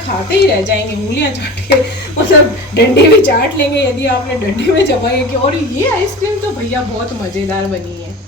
खाते ही रह जाएंगे, उंगलियां चाट के, मतलब डंडे भी चाट लेंगे यदि आपने डंडे में जमाई कि। और ये आइसक्रीम तो भैया बहुत मज़ेदार बनी है।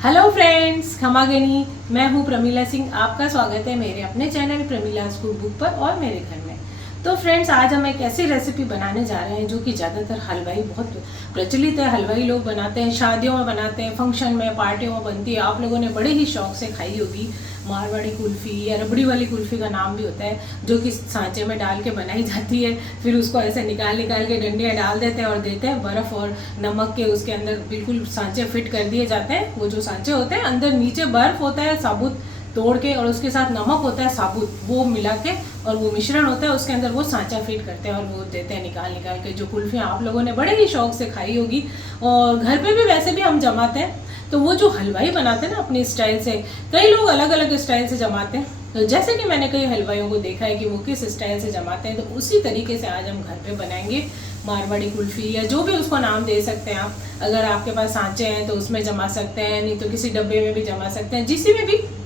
हेलो फ्रेंड्स, खमागनी, मैं हूँ प्रमीला सिंह। आपका स्वागत है मेरे अपने चैनल प्रमीला's कुक बुक पर और मेरे घर में। तो फ्रेंड्स, आज हम एक ऐसी रेसिपी बनाने जा रहे हैं जो कि ज़्यादातर हलवाई बहुत प्रचलित है, हलवाई लोग बनाते हैं, शादियों में बनाते हैं, फंक्शन में, पार्टियों में बनती है। आप लोगों ने बड़े ही शौक से खाई होगी। मारवाड़ी कुल्फ़ी या रबड़ी वाली कुल्फ़ी का नाम भी होता है, जो कि सांचे में डाल के बनाई जाती है। फिर उसको ऐसे निकाल के डंडियाँ डाल देते हैं और देते हैं बर्फ़ और नमक के, उसके अंदर बिल्कुल सांचे फिट कर दिए जाते हैं। वो जो सांचे होते हैं, अंदर नीचे बर्फ़ होता है साबुत तोड़ के, और उसके साथ नमक होता है साबुत, वो मिला के, और वो मिश्रण होता है, उसके अंदर वो सांचा फिट करते हैं और वो देते हैं निकाल के। जो कुल्फ़ियाँ आप लोगों ने बड़े ही शौक से खाई होगी, और घर पे भी वैसे भी हम जमाते हैं। तो वो जो हलवाई बनाते हैं ना अपनी स्टाइल से, कई लोग अलग अलग स्टाइल से जमाते हैं। तो जैसे कि मैंने कई हलवाइयों को देखा है कि वो किस स्टाइल से जमाते हैं, तो उसी तरीके से आज हम घर पे बनाएंगे मारवाड़ी कुल्फ़ी, या जो भी उसको नाम दे सकते हैं आप। अगर आपके पास सांचे हैं तो उसमें जमा सकते हैं, नहीं तो किसी डब्बे में भी जमा सकते हैं,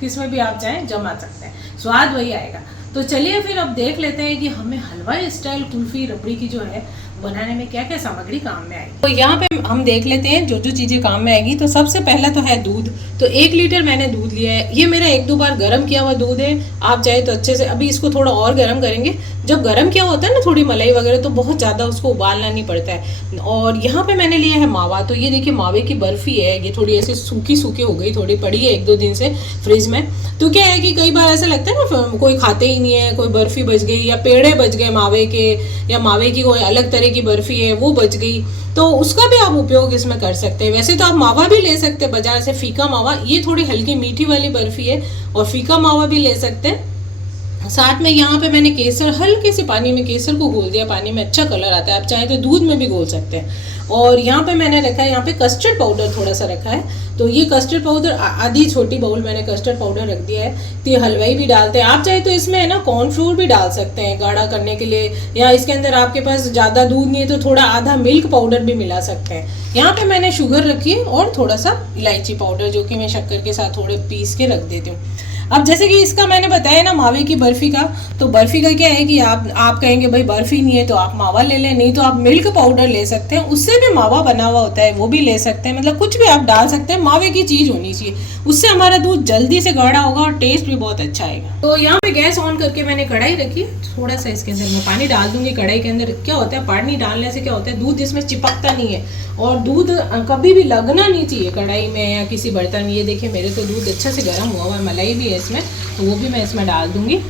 किसमें भी आप चाहें जमा सकते हैं, स्वाद वही आएगा। तो चलिए फिर अब देख लेते हैं कि हमें हलवाई स्टाइल कुल्फ़ी रबड़ी की जो है बनाने में क्या क्या सामग्री काम में आएगी। तो यहाँ पे हम देख लेते हैं जो जो चीज़ें काम में आएगी। तो सबसे पहला तो है दूध। तो 1 लीटर मैंने दूध लिया है। ये मेरा 1-2 बार गर्म किया हुआ दूध है। आप चाहे तो अच्छे से अभी इसको थोड़ा और गर्म करेंगे। जब गर्म किया होता है ना थोड़ी मलाई वगैरह, तो बहुत ज़्यादा उसको उबालना नहीं पड़ता है। और यहाँ पे मैंने लिया है मावा। तो ये देखिए मावे की बर्फ़ी है। ये थोड़ी ऐसे सूखी हो गई, थोड़ी पड़ी है 1-2 दिन से फ्रिज में। तो क्या है कि कई बार ऐसा लगता है ना कोई खाते ही नहीं है, कोई बर्फ़ी बच गई या पेड़े बच गए मावे के, या मावे की कोई अलग तरह की बर्फ़ी है वो बच गई, तो उसका भी आप उपयोग इसमें कर सकते हैं। वैसे तो आप मावा भी ले सकते हैं बाजार से, फीका मावा। ये थोड़ी हल्की मीठी वाली बर्फ़ी है, और फीका मावा भी ले सकते हैं। साथ में यहाँ पे मैंने केसर, हल्के से पानी में केसर को घोल दिया। पानी में अच्छा कलर आता है, आप चाहें तो दूध में भी घोल सकते हैं। और यहाँ पे मैंने रखा है, यहाँ पे कस्टर्ड पाउडर थोड़ा सा रखा है। तो ये कस्टर्ड पाउडर आधी छोटी बाउल मैंने कस्टर्ड पाउडर रख दिया है। तो ये हलवाई भी डालते हैं। आप चाहे तो इसमें है ना कॉर्नफ्लोर भी डाल सकते हैं गाढ़ा करने के लिए, या इसके अंदर आपके पास ज़्यादा दूध नहीं है तो थोड़ा आधा मिल्क पाउडर भी मिला सकते हैं। यहाँ पे मैंने शुगर रखी है और थोड़ा सा इलायची पाउडर, जो कि मैं शक्कर के साथ थोड़े पीस के रख देती हूँ। अब जैसे कि इसका मैंने बताया ना मावे की बर्फ़ी का, तो बर्फ़ी का क्या है कि आप कहेंगे भाई बर्फ़ी नहीं है तो आप मावा ले लें, नहीं तो आप मिल्क पाउडर ले सकते हैं, उससे भी मावा बना हुआ होता है, वो भी ले सकते हैं। मतलब कुछ भी आप डाल सकते हैं, मावे की चीज़ होनी चाहिए, उससे हमारा दूध जल्दी से गाढ़ा होगा और टेस्ट भी बहुत अच्छा आएगा। तो यहाँ पे गैस ऑन करके मैंने कढ़ाई रखी। थोड़ा सा इसके अंदर मैं पानी डाल दूंगी। कढ़ाई के अंदर क्या होता है, पानी डालने से क्या होता है, दूध इसमें चिपकता नहीं है, और दूध कभी भी लगना नहीं चाहिए कढ़ाई में या किसी बर्तन में। ये देखिए मेरे तो दूध अच्छा से गर्म हुआ है, मलाई भी है इसमें, तो वो भी मैं इसमें डाल दूंगी।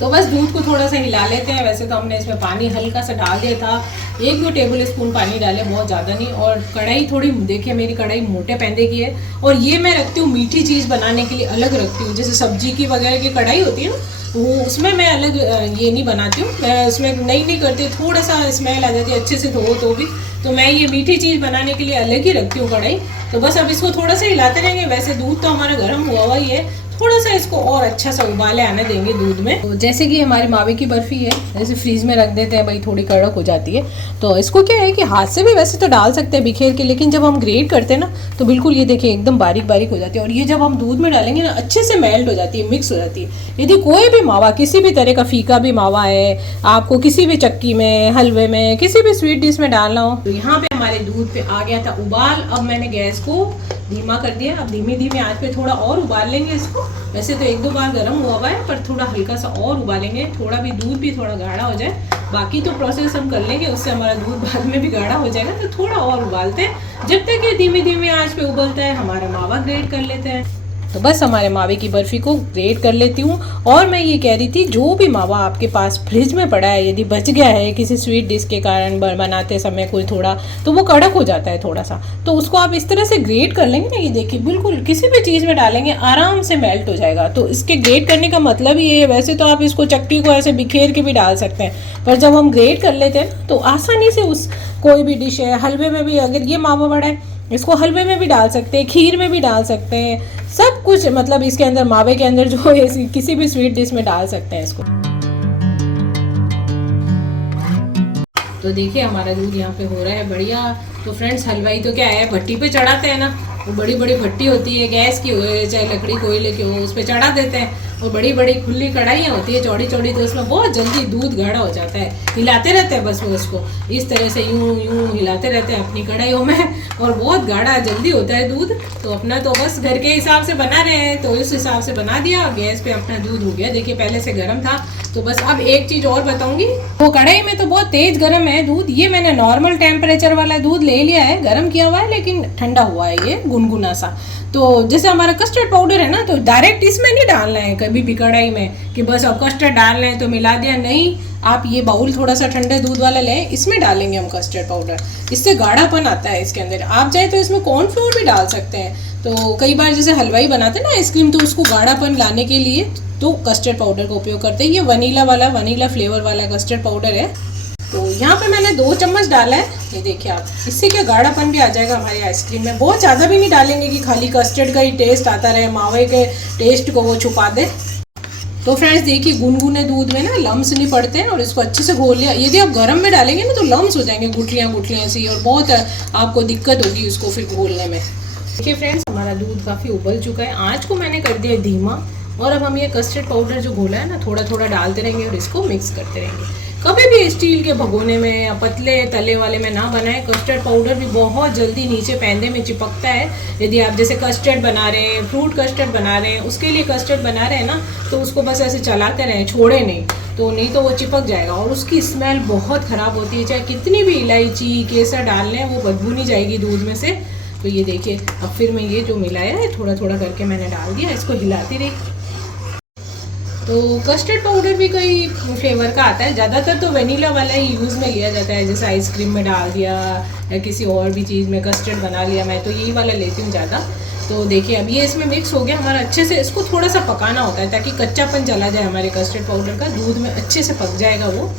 तो बस दूध को थोड़ा सा हिला लेते हैं। वैसे तो हमने इसमें पानी हल्का सा डाल दिया था, 1-2 टेबल स्पून पानी डाले, बहुत ज़्यादा नहीं। और कढ़ाई थोड़ी, देखिए मेरी कढ़ाई मोटे पैंदे की है, और ये मैं रखती हूँ मीठी चीज़ बनाने के लिए अलग रखती हूँ। जैसे सब्जी की वगैरह की कढ़ाई होती है ना, वो उसमें मैं अलग ये नहीं बनाती हूँ, मैं उसमें नहीं करती, थोड़ा सा स्मेल आ जाती है अच्छे से धो तो भी। तो मैं ये मीठी चीज़ बनाने के लिए अलग ही रखती हूँ कढ़ाई। तो बस अब इसको थोड़ा सा हिलाते रहेंगे। वैसे दूध तो हमारा गर्म हुआ ही है, थोड़ा सा इसको और अच्छा सा उबाले आने देंगे दूध में। तो जैसे कि हमारी मावे की बर्फ़ी है, जैसे फ्रीज में रख देते हैं भाई, थोड़ी कड़क हो जाती है। तो इसको क्या है कि हाथ से भी वैसे तो डाल सकते हैं बिखेर के, लेकिन जब हम ग्रेट करते हैं ना तो बिल्कुल ये देखिए एकदम बारीक बारीक हो जाती है। और ये जब हम दूध में डालेंगे ना अच्छे से मेल्ट हो जाती है, मिक्स हो जाती है। यदि कोई भी मावा, किसी भी तरह का फीका भी मावा है, आपको किसी भी चक्की में, हलवे में, किसी भी स्वीट डिश में डालना हो, तो यहाँ पे हमारे दूध पे आ गया था उबाल। अब मैंने गैस को धीमा कर दिया। अब धीमी आंच पे थोड़ा और उबाल लेंगे इसको। वैसे तो 1-2 बार गर्म हुआ है, पर थोड़ा हल्का सा और उबालेंगे, थोड़ा भी दूध भी थोड़ा गाढ़ा हो जाए। बाकी तो प्रोसेस हम कर लेंगे, उससे हमारा दूध बाद में भी गाढ़ा हो जाएगा। तो थोड़ा और उबालते हैं, जब तक ये धीमी आंच पे उबलता है। हमारा मावा ग्रेट कर लेते हैं। तो बस हमारे मावे की बर्फ़ी को ग्रेट कर लेती हूँ। और मैं ये कह रही थी, जो भी मावा आपके पास फ्रिज में पड़ा है, यदि बच गया है किसी स्वीट डिश के कारण बनाते समय कोई थोड़ा, तो वो कड़क हो जाता है थोड़ा सा, तो उसको आप इस तरह से ग्रेट कर लेंगे ना, ये देखिए बिल्कुल किसी भी चीज़ में डालेंगे आराम से मेल्ट हो जाएगा। तो इसके ग्रेट करने का मतलब ही ये है। वैसे तो आप इसको चक्की को ऐसे बिखेर के भी डाल सकते हैं, पर जब हम ग्रेट कर लेते हैं तो आसानी से उस कोई भी डिश है, हलवे में भी अगर ये मावा बड़ा है, इसको हलवे में भी डाल सकते हैं, खीर में भी डाल सकते हैं, सब कुछ मतलब इसके अंदर, मावे के अंदर जो है किसी भी स्वीट डिश में डाल सकते हैं इसको। तो देखिए हमारा दूध यहाँ पे हो रहा है बढ़िया। तो फ्रेंड्स, हलवाई तो क्या है, भट्टी पे चढ़ाते हैं ना, वो बड़ी बड़ी भट्टी होती है, गैस की हो चाहे लकड़ी कोयले की हो, उस पर चढ़ा देते हैं। और बड़ी बड़ी खुली कढ़ाइयाँ होती है चौड़ी चौड़ी, तो उसमें बहुत जल्दी दूध गाढ़ा हो जाता है। हिलाते रहते हैं बस वो उसको इस तरह से यूं यूं हिलाते रहते हैं अपनी कढ़ाइयों में, और बहुत गाढ़ा जल्दी होता है दूध। तो अपना तो बस घर के हिसाब से बना रहे हैं, तो इस हिसाब से बना दिया और गैस पे अपना दूध हो गया। देखिए पहले से गर्म था। तो बस अब एक चीज़ और बताऊंगी, वो कढ़ाई में तो बहुत तेज गर्म है दूध। ये मैंने नॉर्मल टेम्परेचर वाला दूध ले लिया है, गर्म किया हुआ है लेकिन ठंडा हुआ है, ये गुनगुना सा। तो जैसे हमारा कस्टर्ड पाउडर है ना, तो डायरेक्ट इसमें नहीं डालना है कभी भी कढ़ाई में कि बस अब कस्टर्ड डालना है तो मिला दिया, नहीं। आप ये बाउल थोड़ा सा ठंडे दूध वाला लें, इसमें डालेंगे हम कस्टर्ड पाउडर, इससे गाढ़ापन आता है इसके अंदर। आप चाहे तो इसमें कॉर्नफ्लोर भी डाल सकते हैं। तो कई बार जैसे हलवाई बनाते हैं ना आइसक्रीम, तो उसको गाढ़ापन लाने के लिए तो कस्टर्ड पाउडर का उपयोग करते हैं। ये वनीला फ्लेवर वाला कस्टर्ड पाउडर है। तो यहाँ पे मैंने 2 चम्मच डाला है, ये देखिए आप। इससे क्या गाढ़ापन भी आ जाएगा हमारी आइसक्रीम में। बहुत ज़्यादा भी नहीं डालेंगे कि खाली कस्टर्ड का ही टेस्ट आता रहे, मावे के टेस्ट को वो छुपा दे। तो फ्रेंड्स देखिए, गुनगुने दूध में ना लम्स नहीं पड़ते हैं, और इसको अच्छे से घोल लिया। यदि आप गर्म में डालेंगे ना तो लम्स हो जाएंगे, गुठलियाँ गुठलियाँ सी, और बहुत आपको दिक्कत होगी उसको फिर घोलने में। देखिए फ्रेंड्स, हमारा दूध काफ़ी उबल चुका है। आँच को मैंने कर दिया धीमा, और अब हम ये कस्टर्ड पाउडर जो घोला है ना, थोड़ा थोड़ा डालते रहेंगे और इसको मिक्स करते रहेंगे। कभी भी स्टील के भगोने में या पतले तले वाले में ना बनाएं। कस्टर्ड पाउडर भी बहुत जल्दी नीचे पैंदे में चिपकता है। यदि आप जैसे कस्टर्ड बना रहे हैं, फ्रूट कस्टर्ड बना रहे हैं, उसके लिए कस्टर्ड बना रहे हैं ना, तो उसको बस ऐसे चलाते रहें, छोड़े नहीं, तो नहीं तो वो चिपक जाएगा और उसकी स्मेल बहुत ख़राब होती है। चाहे कितनी भी इलायची केसर डाल लें, वो बदबू नहीं जाएगी दूध में से। तो ये देखिए, अब फिर मैं ये जो मिलाया है थोड़ा थोड़ा करके मैंने डाल दिया, इसको हिलाती रही। तो कस्टर्ड पाउडर भी कई फ्लेवर का आता है, ज़्यादातर तो वेनिला वाला ही यूज़ में लिया जाता है। जैसे आइसक्रीम में डाल दिया या किसी और भी चीज़ में कस्टर्ड बना लिया, मैं तो यही वाला लेती हूँ ज़्यादा। तो देखिए अब ये इसमें मिक्स हो गया हमारा अच्छे से। इसको थोड़ा सा पकाना होता है ताकि कच्चापन चला जाए हमारे कस्टर्ड पाउडर का, दूध में अच्छे से पक जाएगा वो।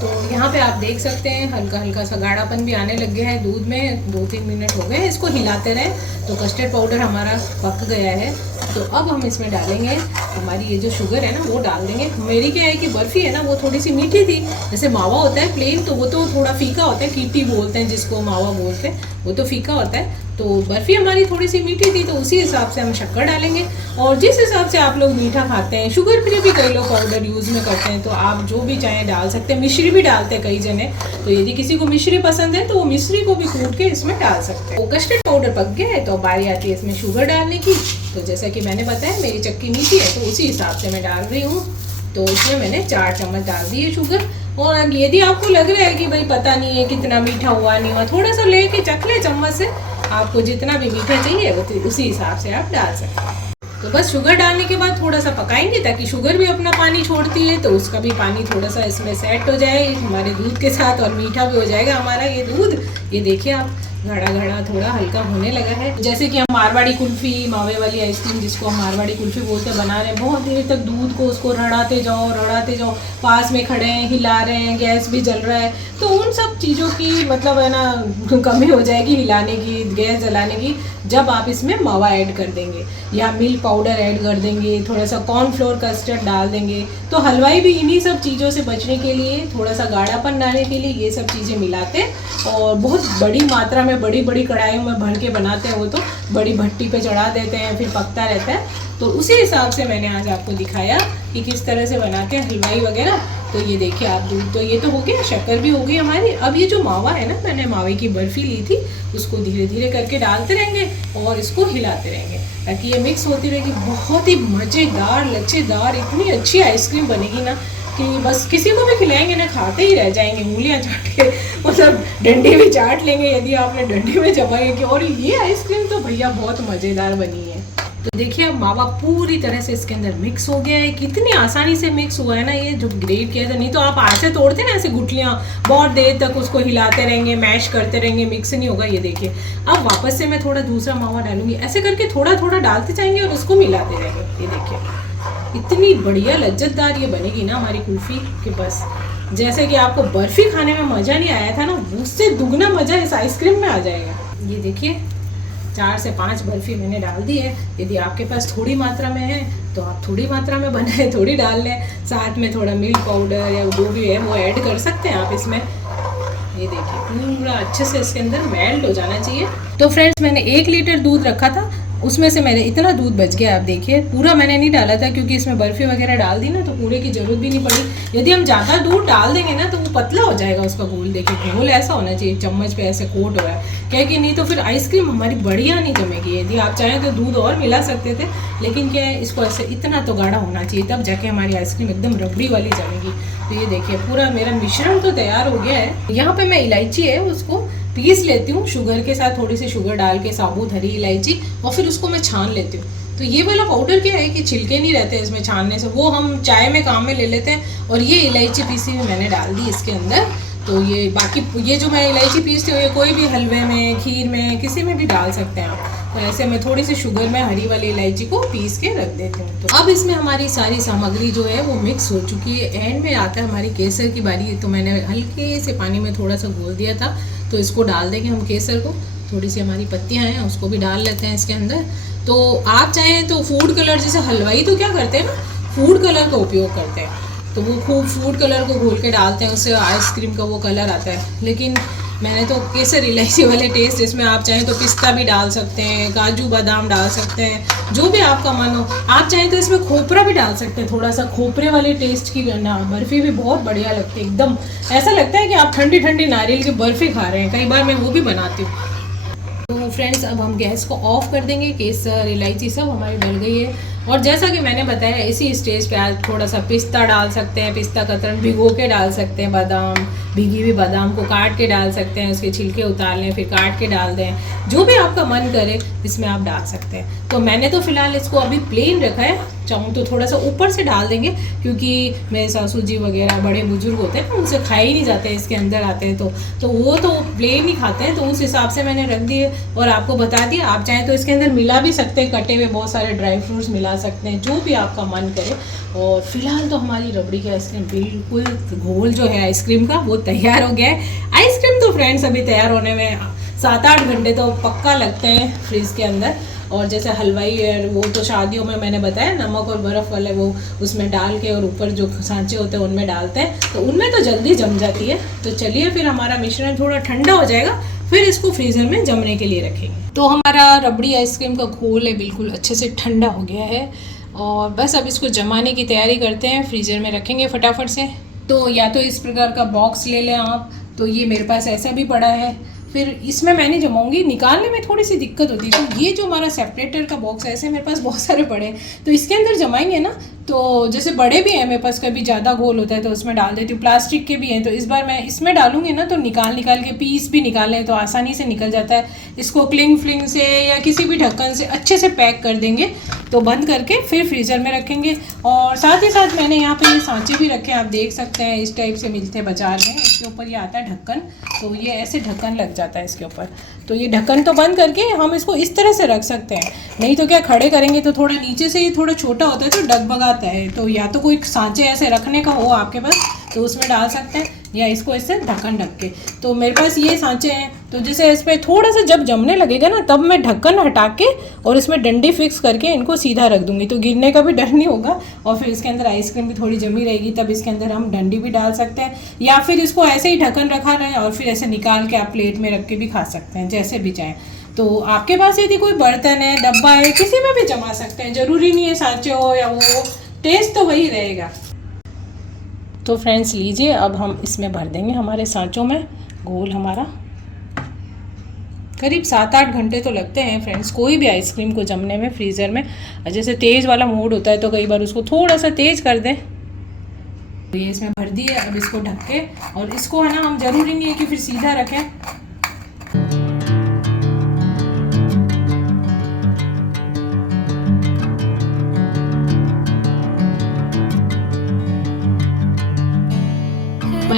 तो यहाँ पे आप देख सकते हैं हल्का हल्का सा गाढ़ापन भी आने लग गया है दूध में। 2-3 मिनट हो गए, इसको हिलाते रहें। तो कस्टर्ड पाउडर हमारा पक गया है। तो अब हम इसमें डालेंगे हमारी ये जो शुगर है ना, वो डाल देंगे। मेरी क्या है कि बर्फ़ी है ना, वो थोड़ी सी मीठी थी। जैसे मावा होता है प्लेन, तो वो तो थोड़ा फीका होता है, कीटी बोलते हैं जिसको, मावा बोलते हैं, वो तो फीका होता है। तो बर्फ़ी हमारी थोड़ी सी मीठी थी, तो उसी हिसाब से हम शक्कर डालेंगे। और जिस हिसाब से आप लोग मीठा खाते हैं, शुगर फ्री भी कई लोग पाउडर यूज़ में करते हैं, तो आप जो भी चाहें डाल सकते हैं। मिश्री भी डालते हैं कई जने, तो यदि किसी को मिश्री पसंद है तो वो मिश्री को भी कूट के इसमें डाल सकते हैं। वो कस्टर्ड पाउडर पक गया है, तो बारी आती है इसमें शुगर डालने की। तो जैसा कि मैंने बताया मेरी चक्की मीठी है, तो उसी हिसाब से मैं डाल रही हूँ। तो इसमें मैंने 4 चम्मच डाल दी है शुगर। और यदि आपको लग रहा है कि भाई पता नहीं है कितना मीठा हुआ नहीं हुआ, थोड़ा सा लेके चख ले चम्मच से, आपको जितना भी मीठा चाहिए वो उसी हिसाब से आप डाल सकते हैं। तो बस शुगर डालने के बाद थोड़ा सा पकाएंगे ताकि शुगर भी अपना पानी छोड़ती है, तो उसका भी पानी थोड़ा सा इसमें सेट हो जाए हमारे दूध के साथ, और मीठा भी हो जाएगा हमारा ये दूध। ये देखिए आप, गाढ़ा गाढ़ा थोड़ा हल्का होने लगा है। जैसे कि हम मारवाड़ी कुल्फ़ी, मावे वाली आइसक्रीम जिसको हम मारवाड़ी कुल्फ़ी बोलते हैं, बना रहे हैं। बहुत देर तक दूध को उसको रड़ाते जाओ, पास में खड़े हैं, हिला रहे हैं, गैस भी जल रहा है, तो उन सब चीज़ों की मतलब है ना कमी हो जाएगी हिलाने की, गैस जलाने की, जब आप इसमें मावा ऐड कर देंगे या मिल्क पाउडर ऐड कर देंगे, थोड़ा सा कॉर्नफ्लोर कस्टर्ड डाल देंगे। तो हलवाई भी इन्हीं सब चीज़ों से बचने के लिए, थोड़ा सा गाढ़ापन लाने के लिए ये सब चीज़ें मिलाते हैं। और बहुत बड़ी मात्रा में बड़ी बड़ी कढ़ाइयों में भर के बनाते हैं, वो तो बड़ी भट्टी पे चढ़ा देते हैं, फिर पकता रहता है। तो उसी हिसाब से मैंने आज आपको दिखाया कि किस तरह से बनाते हैं हलवाई वगैरह। तो ये देखिए आप, दूध तो ये तो हो गया, शक्कर भी हो गई हमारी। अब ये जो मावा है ना, मैंने मावे की बर्फ़ी ली थी, उसको धीरे धीरे करके डालते रहेंगे और इसको हिलाते रहेंगे ताकि ये मिक्स होती रहेगी। बहुत ही मज़ेदार, लच्छेदार, इतनी अच्छी आइसक्रीम बनेगी ना कि बस किसी को भी खिलाएंगे ना, खाते ही रह जाएंगे उंगलियां चाट के, मतलब डंडी भी चाट लेंगे यदि आपने डंडी में चबाएंगे। और ये आइसक्रीम तो भैया बहुत मज़ेदार बनी है। तो देखिए अब मावा पूरी तरह से इसके अंदर मिक्स हो गया है। कितनी आसानी से मिक्स हुआ है ना ये जो ग्रेट किया था, नहीं तो आप ऐसे तोड़ते ना ऐसे गुठलियाँ, बहुत देर तक उसको हिलाते रहेंगे, मैश करते रहेंगे, मिक्स नहीं होगा। ये देखिए अब वापस से मैं थोड़ा दूसरा मावा डालूंगी, ऐसे करके थोड़ा थोड़ा डालते जाएंगे और उसको मिलाते जाएंगे। ये देखिए इतनी बढ़िया लज्जतदार ये बनेगी ना हमारी कुल्फ़ी कि बस जैसे कि आपको बर्फ़ी खाने में मज़ा नहीं आया था ना, उससे दुगना मज़ा इस आइसक्रीम में आ जाएगा। ये देखिए 4 से 5 बर्फ़ी मैंने डाल दी है। यदि आपके पास थोड़ी मात्रा में है तो आप थोड़ी मात्रा में बनाए, थोड़ी डाल लें, साथ में थोड़ा मिल्क पाउडर या जो भी है वो ऐड कर सकते हैं आप इसमें। ये देखिए पूरा अच्छे से इसके अंदर मेल्ट हो जाना चाहिए। तो फ्रेंड्स मैंने 1 लीटर दूध रखा था, उसमें से मेरे इतना दूध बच गया। आप देखिए पूरा मैंने नहीं डाला था क्योंकि इसमें बर्फ़ी वगैरह डाल दी ना, तो पूरे की ज़रूरत भी नहीं पड़ी। यदि हम ज़्यादा दूध डाल देंगे ना तो वो पतला हो जाएगा उसका घोल। देखिए घोल ऐसा होना चाहिए, चम्मच पे ऐसे कोट हो रहा है क्या कि नहीं तो फिर आइसक्रीम हमारी बढ़िया नहीं जमेगी। यदि आप चाहें तो दूध और मिला सकते थे, लेकिन क्या है इसको ऐसे इतना तो गाढ़ा होना चाहिए, तब जाके हमारी आइसक्रीम एकदम रबड़ी वाली जमेगी। तो ये देखिए पूरा मेरा मिश्रण तो तैयार हो गया है। यहाँ पे मैं इलायची है उसको पीस लेती हूँ शुगर के साथ, थोड़ी सी शुगर डाल के, साबुत हरी इलायची, और फिर उसको मैं छान लेती हूँ। तो ये वाला पाउडर क्या है कि छिलके नहीं रहते इसमें छानने से, वो हम चाय में काम में ले लेते हैं। और ये इलायची पीसी हुई मैंने डाल दी इसके अंदर। तो ये बाकी ये जो मैं इलायची पीसती हूँ ये कोई भी हलवे में, खीर में, किसी में भी डाल सकते हैं आप। तो ऐसे मैं थोड़ी सी शुगर में हरी वाली इलायची को पीस के रख देती हूँ। तो अब इसमें हमारी सारी सामग्री जो है वो मिक्स हो चुकी है। एंड में आता है हमारी केसर की बारी। तो मैंने हल्के से पानी में थोड़ा सा घोल दिया था, तो इसको डाल देंगे हम केसर को। थोड़ी सी हमारी पत्तियाँ हैं उसको भी डाल लेते हैं इसके अंदर। तो आप चाहें तो फूड कलर, जैसे हलवाई तो क्या करते हैं ना, फूड कलर का उपयोग करते हैं, तो वो खूब फूड कलर को घोल के डालते हैं, उससे आइसक्रीम का वो कलर आता है। लेकिन मैंने तो केसर इलायची वाले टेस्ट, इसमें आप चाहें तो पिस्ता भी डाल सकते हैं, काजू बादाम डाल सकते हैं, जो भी आपका मन हो। आप चाहें तो इसमें खोपरा भी डाल सकते हैं, थोड़ा सा खोपरे वाले टेस्ट की ना बर्फ़ी भी बहुत बढ़िया लगती है। एकदम ऐसा लगता है कि आप ठंडी ठंडी नारियल की बर्फ़ी खा रहे हैं। कई बार मैं वो भी बनाती हूँ। तो फ्रेंड्स अब हम गैस को ऑफ कर देंगे। केसर इलायची सब हमारी डल गई है। और जैसा कि मैंने बताया इसी स्टेज पे आज थोड़ा सा पिस्ता डाल सकते हैं, पिस्ता कतरन भिगो के डाल सकते हैं, बादाम, भीगी हुई बादाम को काट के डाल सकते हैं, उसके छिलके उतार लें फिर काट के डाल दें, जो भी आपका मन करे इसमें आप डाल सकते हैं। तो मैंने तो फ़िलहाल इसको अभी प्लेन रखा है, चाहूँ तो थोड़ा सा ऊपर से डाल देंगे क्योंकि मेरे सासू जी वगैरह बड़े बुजुर्ग होते हैं, उनसे खाए ही नहीं जाते, इसके अंदर आते हैं तो वो तो प्लेन ही खाते हैं। तो उस हिसाब से मैंने रख दिए और आपको बता दिया। आप चाहें तो इसके अंदर मिला भी सकते हैं, कटे हुए बहुत सारे ड्राई फ्रूट्स मिला सकते हैं, जो भी आपका मन करे। और फिलहाल तो हमारी रबड़ी की आइसक्रीम बिल्कुल, घोल जो है आइसक्रीम का वो तैयार हो गया है। आइसक्रीम तो फ्रेंड्स अभी तैयार होने में 7-8 घंटे तो पक्का लगते हैं फ्रिज के अंदर। और जैसे हलवाई है वो तो शादियों में मैंने बताया नमक और बर्फ़ वाले वो उसमें डाल के और ऊपर जो सांचे होते हैं उनमें डालते हैं, तो उनमें तो जल्दी जम जाती है। तो चलिए फिर हमारा मिश्रण थोड़ा ठंडा हो जाएगा, फिर इसको फ्रीज़र में जमने के लिए रखेंगे। तो हमारा रबड़ी आइसक्रीम का घोल है बिल्कुल अच्छे से ठंडा हो गया है और बस अब इसको जमाने की तैयारी करते हैं, फ्रीज़र में रखेंगे फटाफट से। तो या तो इस प्रकार का बॉक्स ले लें आप, तो ये मेरे पास ऐसा भी पड़ा है। फिर इसमें मैं नहीं जमाऊंगी, निकालने में थोड़ी सी दिक्कत होती है। तो ये जो हमारा सेपरेटर का बॉक्स है, ऐसे मेरे पास बहुत सारे पड़े हैं, तो इसके अंदर जमाएंगे ना। तो जैसे बड़े भी हैं मेरे पास, कभी ज़्यादा घोल होता है तो उसमें डाल देती हूँ, प्लास्टिक के भी हैं। तो इस बार मैं इसमें डालूंगी ना तो निकाल के पीस भी निकालें तो आसानी से निकल जाता है। इसको क्लिंग फ्लिंग से या किसी भी ढक्कन से अच्छे से पैक कर देंगे, तो बंद करके फिर फ्रीज़र में रखेंगे। और साथ ही साथ मैंने यहाँ पे ये सांचे भी रखे हैं, आप देख सकते हैं, इस टाइप से मिलते हैं बाजार में। इसके ऊपर ये आता है ढक्कन, तो ये ऐसे ढक्कन लग जाता है इसके ऊपर। तो ये ढक्कन तो बंद करके हम इसको इस तरह से रख सकते हैं, नहीं तो क्या खड़े करेंगे तो थोड़ा नीचे से ये थोड़ा छोटा होता है तो डगमगाता है। तो या तो कोई सांचे ऐसे रखने का हो आपके पास तो उसमें डाल सकते हैं, या इसको इससे ढक्कन ढक के। तो मेरे पास ये सांचे हैं, तो जैसे इस पर थोड़ा सा जब जमने लगेगा ना तब मैं ढक्कन हटा के और इसमें डंडी फिक्स करके इनको सीधा रख दूंगी, तो गिरने का भी डर नहीं होगा। और फिर इसके अंदर आइसक्रीम भी थोड़ी जमी रहेगी, तब इसके अंदर हम डंडी भी डाल सकते हैं, या फिर इसको ऐसे ही ढक्कन रखा रहे और फिर ऐसे निकाल के आप प्लेट में रख के भी खा सकते हैं, जैसे भी चाहें। तो आपके पास यदि कोई बर्तन है, डब्बा है, किसी में भी जमा सकते हैं, ज़रूरी नहीं है सांचे हो या वो, टेस्ट तो वही रहेगा। तो फ्रेंड्स लीजिए, अब हम इसमें भर देंगे हमारे सांचों में घोल। हमारा करीब 7-8 घंटे तो लगते हैं फ्रेंड्स कोई भी आइसक्रीम को जमने में फ्रीज़र में। जैसे तेज़ वाला मोड होता है तो कई बार उसको थोड़ा सा तेज़ कर दें। तो ये इसमें भर दिए, अब इसको ढक के, और इसको है ना हम ज़रूरी नहीं है कि फिर सीधा रखें,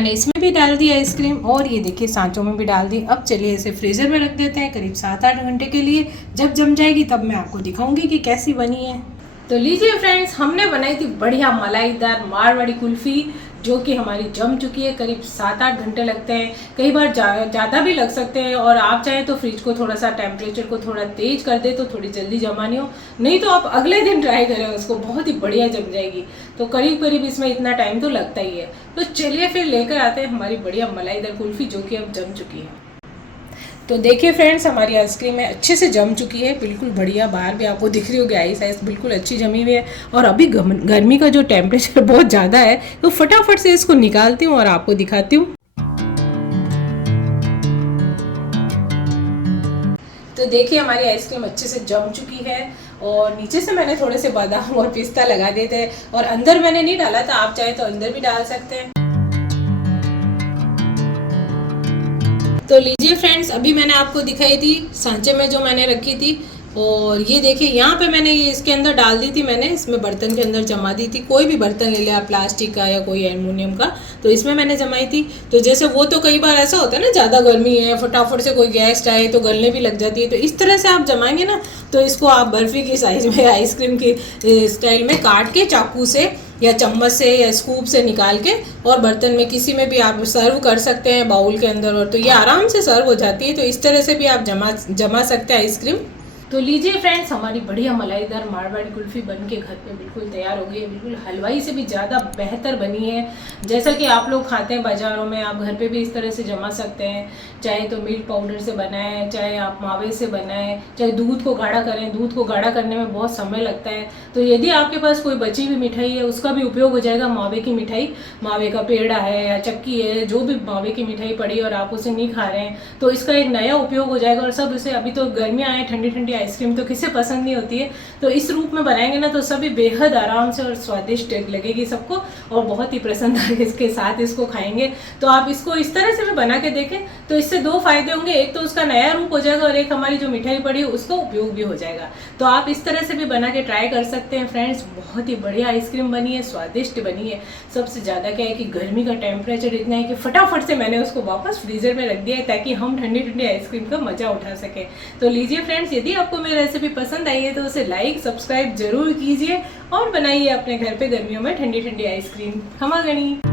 मैंने इसमें भी डाल दी आइसक्रीम और ये देखिए सांचों में भी डाल दी। अब चलिए इसे फ्रीज़र में रख देते हैं करीब 7-8 घंटे के लिए। जब जम जाएगी तब मैं आपको दिखाऊंगी कि कैसी बनी है। तो लीजिए फ्रेंड्स, हमने बनाई थी बढ़िया मलाईदार मारवाड़ी कुल्फ़ी, जो कि हमारी जम चुकी है। करीब 7-8 घंटे लगते हैं, कई बार ज़्यादा भी लग सकते हैं। और आप चाहें तो फ्रिज को थोड़ा सा टेम्परेचर को थोड़ा तेज कर दे तो थोड़ी जल्दी जमानी हो, नहीं तो आप अगले दिन ट्राई करें उसको, बहुत ही बढ़िया जम जाएगी। तो करीब करीब इसमें इतना टाइम तो लगता ही है। तो चलिए फिर लेकर आते हैं हमारी बढ़िया मलाईदार कुल्फ़ी, जो कि अब जम चुकी है। तो देखिए फ्रेंड्स, हमारी आइसक्रीम है अच्छे से जम चुकी है, बिल्कुल बढ़िया। बाहर भी आपको दिख रही होगी आइस बिल्कुल अच्छी जमी हुई है। और अभी गर्मी का जो टेम्परेचर बहुत ज़्यादा है, तो फटाफट से इसको निकालती हूँ और आपको दिखाती हूँ। तो देखिए हमारी आइसक्रीम अच्छे से जम चुकी है और नीचे से मैंने थोड़े से बादाम और पिस्ता लगा दिए थे और अंदर मैंने नहीं डाला था, आप चाहे तो अंदर भी डाल सकते हैं। तो लीजिए फ्रेंड्स, अभी मैंने आपको दिखाई थी सांचे में जो मैंने रखी थी, और ये देखिए यहाँ पे मैंने ये इसके अंदर डाल दी थी। मैंने इसमें बर्तन के अंदर जमा दी थी, कोई भी बर्तन ले लिया, प्लास्टिक का या कोई एल्युमिनियम का, तो इसमें मैंने जमाई थी। तो जैसे वो तो कई बार ऐसा होता है ना, ज़्यादा गर्मी है, फटाफट से कोई गेस्ट आए तो गलने भी लग जाती है, तो इस तरह से आप जमाएंगे ना, तो इसको आप बर्फ़ी की साइज़ में आइसक्रीम की स्टाइल में काट के चाकू से या चम्मच से या स्कूप से निकाल के और बर्तन में किसी में भी आप सर्व कर सकते हैं, बाउल के अंदर, और तो ये आराम से सर्व हो जाती है। तो इस तरह से भी आप जमा सकते हैं आइसक्रीम। तो लीजिए फ्रेंड्स, हमारी बढ़िया मलाईदार मारवाड़ी कुल्फ़ी बन के घर पे बिल्कुल तैयार हो गई है। बिल्कुल हलवाई से भी ज़्यादा बेहतर बनी है, जैसा कि आप लोग खाते हैं बाज़ारों में। आप घर पे भी इस तरह से जमा सकते हैं, चाहे तो मिल्क पाउडर से बनाएं, चाहे आप मावे से बनाएं, चाहे दूध को गाढ़ा करें। दूध को गाढ़ा करने में बहुत समय लगता है, तो यदि आपके पास कोई बची हुई मिठाई है उसका भी उपयोग हो जाएगा। मावे की मिठाई, मावे का पेड़ा है या चक्की है, जो भी मावे की मिठाई पड़ी और आप उसे नहीं खा रहे हैं, तो इसका एक नया उपयोग हो जाएगा। और सब उसे, अभी तो गर्मियाँ आए, ठंडी ठंडी आइसक्रीम तो किसे पसंद नहीं होती है, तो इस रूप में बनाएंगे ना तो सभी बेहद आराम से और स्वादिष्ट लगेगी सबको, और बहुत ही प्रसन्नता के साथ इसको खाएंगे। तो आप इसको इस तरह से भी बना के देखें, तो इससे दो फायदे होंगे, एक तो उसका नया रूप हो जाएगा और एक हमारी जो मिठाई पड़ी है उसका उपयोग भी हो जाएगा। तो आप इस तरह से भी बना के ट्राई कर सकते हैं फ्रेंड्स। बहुत ही बढ़िया आइसक्रीम बनी है, स्वादिष्ट बनी है। सबसे ज़्यादा क्या है कि गर्मी का टेम्परेचर इतना है कि फटाफट से मैंने उसको वापस फ्रीजर में रख दिया है, ताकि हम ठंडी ठंडी आइसक्रीम का मजा उठा सकें। तो लीजिए फ्रेंड्स, यदि आपको मेरी रेसिपी पसंद आई है तो उसे लाइक सब्सक्राइब जरूर कीजिए और बनाइए अपने घर पे गर्मियों में ठंडी ठंडी आइसक्रीम। खमा गणी।